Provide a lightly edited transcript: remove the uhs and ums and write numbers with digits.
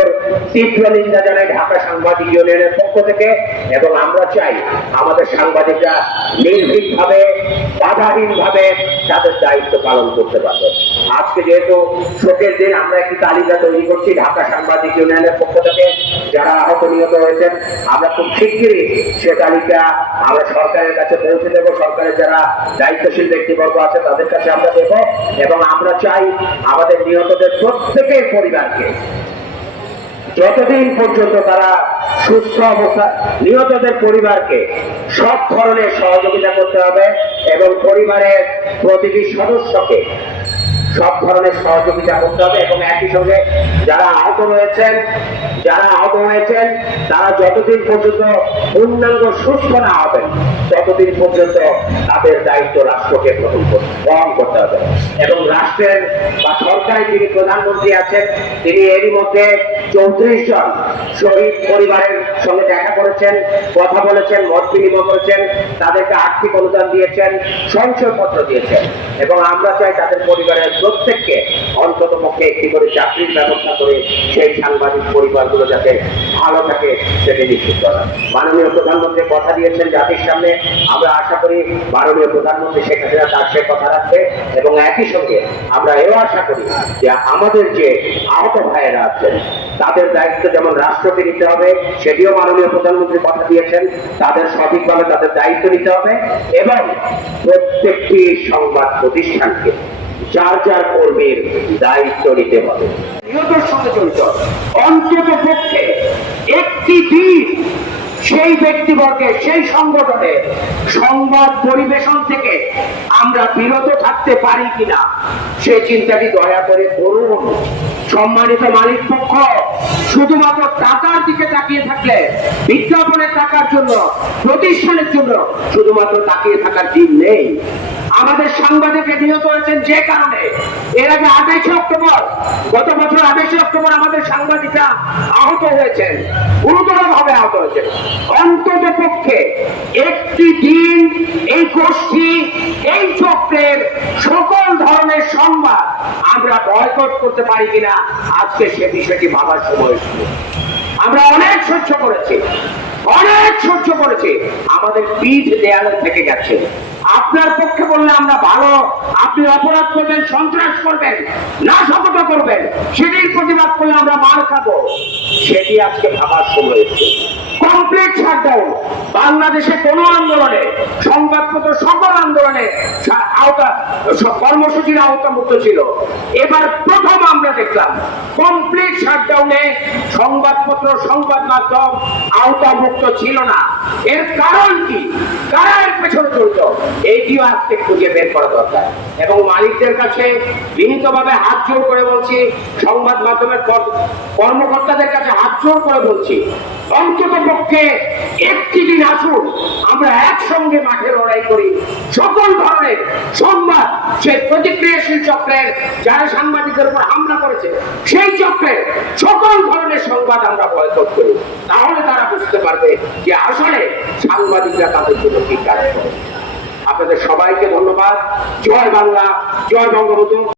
কার্যকর তীব্র নিন্দা জানাই ঢাকা সাংবাদিক ইউনিয়নের পক্ষ থেকে। এবং আমরা চাই আমাদের সাংবাদিকরা নির্ভীকভাবে বাধাহীনভাবে তাদের দায়িত্ব পালন করতে পারবে। আজকে যেহেতু শোকের দিন, আমরা একটি তালিকা তৈরি করছি ঢাকা সাংবাদিক ইউনিয়নের পক্ষ থেকে যারা আহত নিহত হয়েছেন। আমরা খুব শিগগিরই সে তালিকা আমরা সরকারের কাছে পৌঁছে দেব। সরকারের যারা দায়িত্বশীল ব্যক্তিবর্গ আছে তাদের কাছে আমরা দেব। এবং আমরা চাই আমাদের নিহতদের প্রত্যেকের পরিবারকে যতদিন পর্যন্ত তারা সুস্থ অবস্থা, নিহতদের পরিবারকে সব ধরনের সহযোগিতা করতে হবে এবং পরিবারের প্রতিটি সদস্যকে সব ধরনের সহযোগিতা করতে হবে। এবং একই সঙ্গে যারা আহত হয়েছেন তারা যতদিন পর্যন্ত পূর্ণাঙ্গ সুস্থ না হবেন ততদিন পর্যন্ত তাদের দায়িত্ব রাষ্ট্রকে বহন করতে হবে। এবং রাষ্ট্রের বা সরকারের যিনি প্রধানমন্ত্রী আছেন তিনি এরই মধ্যে 34 জন শহীদ পরিবারের সঙ্গে দেখা করেছেন, কথা বলেছেন, মত বিনিময় করেছেন, তাদেরকে আর্থিক অনুদান দিয়েছেন, সঞ্চয়পত্র দিয়েছেন। এবং আমরা চাই তাদের পরিবারের প্রত্যেককে অন্তত পক্ষে একটি করে চাকরির ব্যবস্থা করে সেই সাংবাদিক পরিবারগুলো যাতে ভালো থাকে সেটি নিশ্চিত করা। মাননীয় প্রধানমন্ত্রী কথা দিয়েছেন জাতির সামনে, আমরা আশা করি মাননীয় প্রধানমন্ত্রী শেখ হাসিনা তার সে কথা রাখবে। এবং একই সঙ্গে আমরা এও আশা করি যে আমাদের যে আহত ভাইয়েরা আছেন তাদের দায়িত্ব যেমন রাষ্ট্রকে নিতে হবে, সেটিও মাননীয় প্রধানমন্ত্রী কথা দিয়েছেন, তাদের সঠিকভাবে তাদের দায়িত্ব নিতে হবে। এবং প্রত্যেকটি সংবাদ প্রতিষ্ঠানকে যার যার কর্মীর দায়িত্ব নিতে হবে। নিহতের সঙ্গে জড়িত অন্তত পক্ষে একটি দিন সেই ব্যক্তিবর্গের, সেই সংগঠনের সংবাদ পরিবেশন থেকে আমরা বিরত থাকতে পারি কিনা সেই চিন্তাটি দয়া করে করুন। সম্মানিত মালিক পক্ষ শুধুমাত্র টাকার দিকে তাকিয়ে থাকলে, বিজ্ঞাপনের টাকার জন্য, প্রতিষ্ঠানের জন্য শুধুমাত্র তাকিয়ে থাকার দিন নেই। আমাদের সাংবাদিকরা নিহত হয়েছেন যে কারণে, এর আগে 28 অক্টোবর, গত বছর 28 অক্টোবর আমাদের সাংবাদিকরা আহত হয়েছেন, গুরুতরভাবে আহত হয়েছেন। অন্তত পক্ষে একটি দিন এই গোষ্ঠী, এই চক্রের সকল ধরনের সংবাদ আমরা বয়কট করতে পারি কিনা আজকে সে বিষয়টি ভাবার সময় এসেছে। আমরা অনেক সহ্য করেছি, আমাদের পিঠ দেয়ালে থেকে গেছে। আপনার পক্ষে বললে আমরা ভালো, আপনি অপরাধ করবেন, সন্ত্রাস করবেন, নাশকতা করবেন, সেটির প্রতিবাদ করলে আমরা মার খাবো, সেটি আজকে ভাবার সময় এসেছে। কমপ্লিট শাটডাউন, বাংলাদেশে কোন আন্দোলনে, সংবাদপত্র সকল আন্দোলনে কর্মসূচির আওতামুক্ত ছিল। এবার প্রথম আমরা দেখলাম কমপ্লিট শাটডাউনে সংবাদপত্র, সংবাদ মাধ্যম আওতামুক্ত ছিল না। এর কারণ কি, কারা এর পেছনে জড়িত, এইটিও আজকে খুঁজে বের করা দরকার। এবং মালিকদের কাছে বিনীতভাবে হাত জোড় করে বলছি, সংবাদ মাধ্যমের কর্মকর্তাদের কাছে হাত জোড় করে বলছি, অন্তত পক্ষে একটি দিন আসুন, আমরা একসঙ্গে মাঠে লড়াই করি। সকল ধরনের সংবাদ, সেই প্রতিক্রিয়াশীল চক্রের যারা সাংবাদিকদের উপর হামলা করেছে সেই চক্রের সকল ধরনের সংবাদ আমরা বয়কট করি। তাহলে তারা বুঝতে পারবে যে আসলে সাংবাদিকরা তাদের জন্য কি কাজ করে। আপনাদের সবাইকে ধন্যবাদ। জয় বাংলা, জয় বঙ্গবন্ধু।